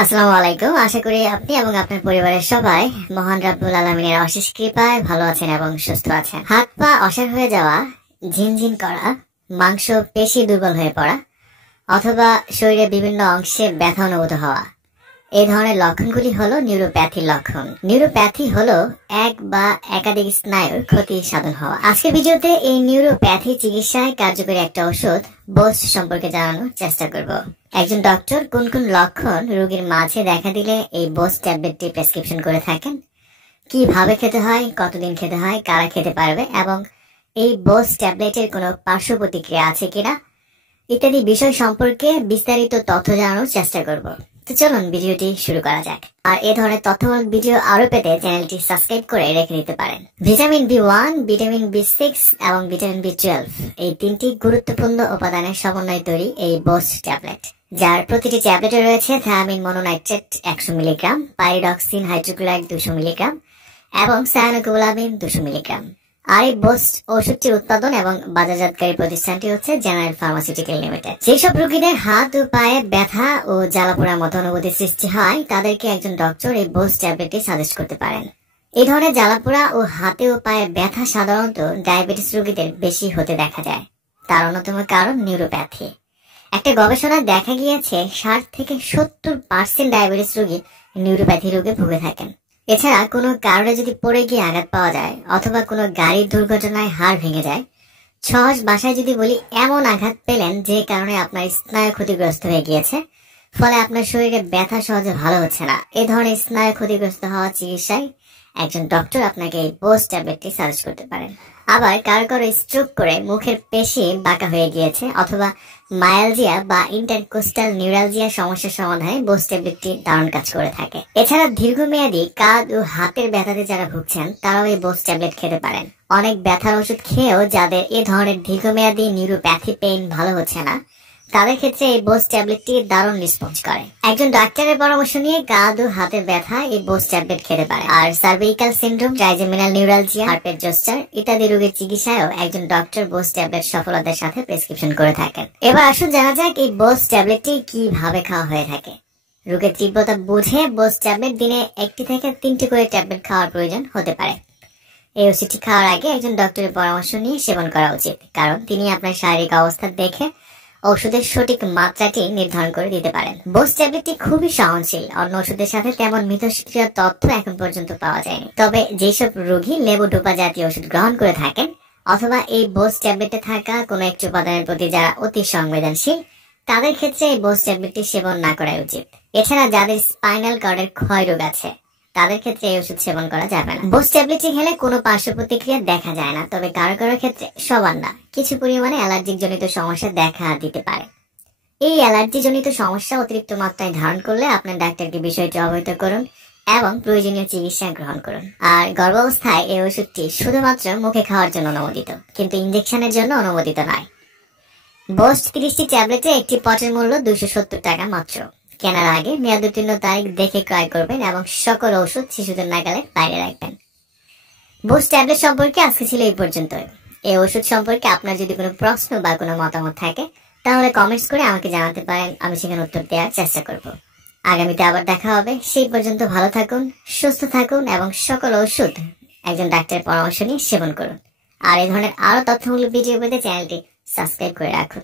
আসসালামু আলাইকুম। আশা করি আপনি এবং আপনার পরিবারের সবাই মহান রাব্বুল আলামিনের অশেষ কৃপায় ভালো আছেন এবং সুস্থ আছেন। হাত পা অসাড় হয়ে যাওয়া, ঝিনঝিন করা, মাংস পেশি দুর্বল হয়ে পড়া অথবা শরীরের বিভিন্ন অংশে ব্যথা অনুভূত হওয়া, এই ধরনের লক্ষণগুলি হলো নিউরোপ্যাথির লক্ষণ। নিউরোপ্যাথি হলো এক বা একাধিক স্নায়ুর ক্ষতি সাধন হওয়া। আজকের ভিডিওতে এই নিউরোপ্যাথি চিকিৎসায় কার্যকরী একটা ওষুধ বোস্ট সম্পর্কে জানানোর চেষ্টা করব। একজন ডক্টর কোন কোন লক্ষণ রোগীর মাঝে দেখা দিলে এই বোস্ট ট্যাবলেটটি প্রেসক্রিপশন করে থাকেন, কিভাবে খেতে হয়, কতদিন খেতে হয়, কারা খেতে পারবে এবং এই বোস্ট ট্যাবলেটের কোনো পার্শ্ব প্রতিক্রিয়া আছে কিনা ইত্যাদি বিষয় সম্পর্কে বিস্তারিত তথ্য জানানোর চেষ্টা করব। তো চলুন ভিডিওটি শুরু করা যাক। আর এই ধরনের তথ্যমূলক ভিডিও আরো পেতে চ্যানেলটি সাবস্ক্রাইব করে রেখে দিতে পারেন। ভিটামিন B1, ভিটামিন B6 এবং ভিটামিন B12 এই তিনটি গুরুত্বপূর্ণ উপাদানের সমন্বয়ে তৈরি এই বোস্ট ট্যাবলেট, যার প্রতিটি ট্যাবলেটে রয়েছে thiamine mononitrate 100 milligram, pyridoxine hydrochloride 200 milligram এবং সায়ানোকোবালামিন 200 মিলিগ্রাম। আর এই বোস্ট ওষুধটির উৎপাদন এবং বাজারজাতকারী প্রতিষ্ঠানটি হচ্ছে জেনারেল ফার্মাসিউটিক্যাল লিমিটেড। যেসব রোগীদের হাত ও পায়ে ব্যথা ও জ্বালাপোড়ার মতো অনুভূতি সৃষ্টি হয় তাদেরকে একজন ডক্টর এই বোস্ট ট্যাবলেটটি সাজেস্ট করতে পারেন। এই ধরনের জ্বালাপোড়া ও হাতে ও পায়ে ব্যথা সাধারণত ডায়াবেটিস রোগীদের বেশি হতে দেখা যায়। তার অন্যতম কারণ নিউরোপ্যাথি। একটা গবেষণায় দেখা গিয়েছে 60 থেকে 70% ডায়াবেটিস রোগী নিউরোপ্যাথি রোগে ভুগে থাকেন। এছাড়া কোনো কারণে যদি পড়ে গিয়ে আঘাত পাওয়া যায় অথবা কোনো গাড়ির দুর্ঘটনায় হাড় ভেঙে যায়, সহজ ভাষায় যদি বলি এমন আঘাত পেলেন যে কারণে আপনার স্নায়ু ক্ষতিগ্রস্ত হয়ে গিয়েছে, ফলে আপনার শরীরে ব্যথা সহজে ভালো হচ্ছে না, এই ধরনের স্নায়ু ক্ষতিগ্রস্ত হওয়া চিকিৎসায় একজন ডক্টর আপনাকে এই বোস্ট ট্যাবলেটটি সাজেস্ট করতে পারেন। আবার কারো কারো স্ট্রোক করে মুখের পেশি বাঁকা হয়ে গিয়েছে অথবা মায়ালজিয়া বা ইন্টারকোস্টাল নিউরালজিয়া সমস্যার সমাধানে বোস্ট ট্যাবলেটটি দারুণ কাজ করে থাকে। এছাড়া দীর্ঘমেয়াদী কাঁধ ও হাতের ব্যথাতে যারা ভুগছেন তারাও এই বোস্ট ট্যাবলেট খেতে পারেন। অনেক ব্যথার ওষুধ খেয়েও যাদের এ ধরনের দীর্ঘমেয়াদী নিউরোপ্যাথি পেইন ভালো হচ্ছে না, তাদের ক্ষেত্রে এই বোস্ট ট্যাবলেটটি দারুণ রেসপন্স করে। একজন ডাক্তারের পরামর্শ নিয়ে কাঁধ ও হাতের ব্যথা এই বোস্ট ট্যাবলেট খেতে পারে। আর cervical syndrome, trigeminal neuralgia, herpes zoster ইত্যাদি রোগের চিকিৎসায়ও একজন ডক্টর বোস্ট ট্যাবলেট সফলতার সাথে প্রেসক্রিপশন করে থাকেন। এবার আসুন জানা যাক এই বোস্ট ট্যাবলেটটি কিভাবে খাওয়া হয়ে থাকে। রোগের তীব্রতা বুঝে বোস্ট ট্যাবলেট দিনে 1 থেকে 3টি করে ট্যাবলেট খাওয়ার প্রয়োজন হতে পারে। এই ওষুধটি খাওয়ার আগে একজন ডক্টরের পরামর্শ নিয়ে সেবন করা উচিত, কারণ তিনি আপনার শারীরিক অবস্থা দেখে ওষুধের সঠিক মাত্রাটি নির্ধারণ করে দিতে পারেন। বোস্ট ট্যাবলেটটি খুবই সহনশীল, অন্য ওষুধের সাথে তেমন মিথস্ক্রিয় তথ্য এখন পর্যন্ত পাওয়া যায়নি। তবে যেসব রোগী লেবোডোপা জাতীয় ওষুধ গ্রহণ করে থাকেন অথবা এই বোস্ট ট্যাবলেটে থাকা কোনো একটি উপাদানের প্রতি যারা অতি সংবেদনশীল, তাদের ক্ষেত্রে এই বোস্ট ট্যাবলেটটি সেবন না করাই উচিত। এছাড়া যাদের স্পাইনাল কর্ডের ক্ষয় রোগ আছে তাদের ক্ষেত্রে এই ওষুধ সেবন করা যাবে না। বোস্ট ট্যাবলেটটি খেলে কোনো পার্শ্ব প্রতিক্রিয়া দেখা যায় না, তবে কারো কারো ক্ষেত্রে, সবার না, কিছু পরিমাণে অ্যালার্জিক জনিত সমস্যা দেখা দিতে পারে। এই অ্যালার্জি জনিত সমস্যা অতিরিক্ত মাত্রায় ধারণ করলে আপনার ডাক্তারকে বিষয়টি অবহিত করুন এবং প্রয়োজনীয় চিকিৎসা গ্রহণ করুন। আর গর্ভাবস্থায় এই ওষুধটি শুধুমাত্র মুখে খাওয়ার জন্য অনুমোদিত, কিন্তু ইনজেকশনের জন্য অনুমোদিত নয়। বোস্ট 30টি ট্যাবলেটে একটি পটের মূল্য 270 টাকা মাত্র। কেনার আগে মেয়াদ উত্তীর্ণ তারিখ দেখে ক্রয় করবেন এবং সকল ওষুধ শিশুদের নাগালের বাইরে রাখবেন। বোস্ট ট্যাবলেট সম্পর্কে আজকে ছিল এই পর্যন্তই। এই ওষুধ সম্পর্কে আপনার যদি কোনো প্রশ্ন বা কোনো মতামত থাকে তাহলে কমেন্টস করে আমাকে জানাতে পারেন, আমি সেখানে উত্তর দেওয়ার চেষ্টা করব। আগামীতে আবার দেখা হবে। সেই পর্যন্ত ভালো থাকুন, সুস্থ থাকুন এবং সকল ওষুধ একজন ডাক্তারের পরামর্শ নিয়ে সেবন করুন। আর এই ধরনের আরো তথ্যমূলক ভিডিও পেতে চ্যানেলটি সাবস্ক্রাইব করে রাখুন।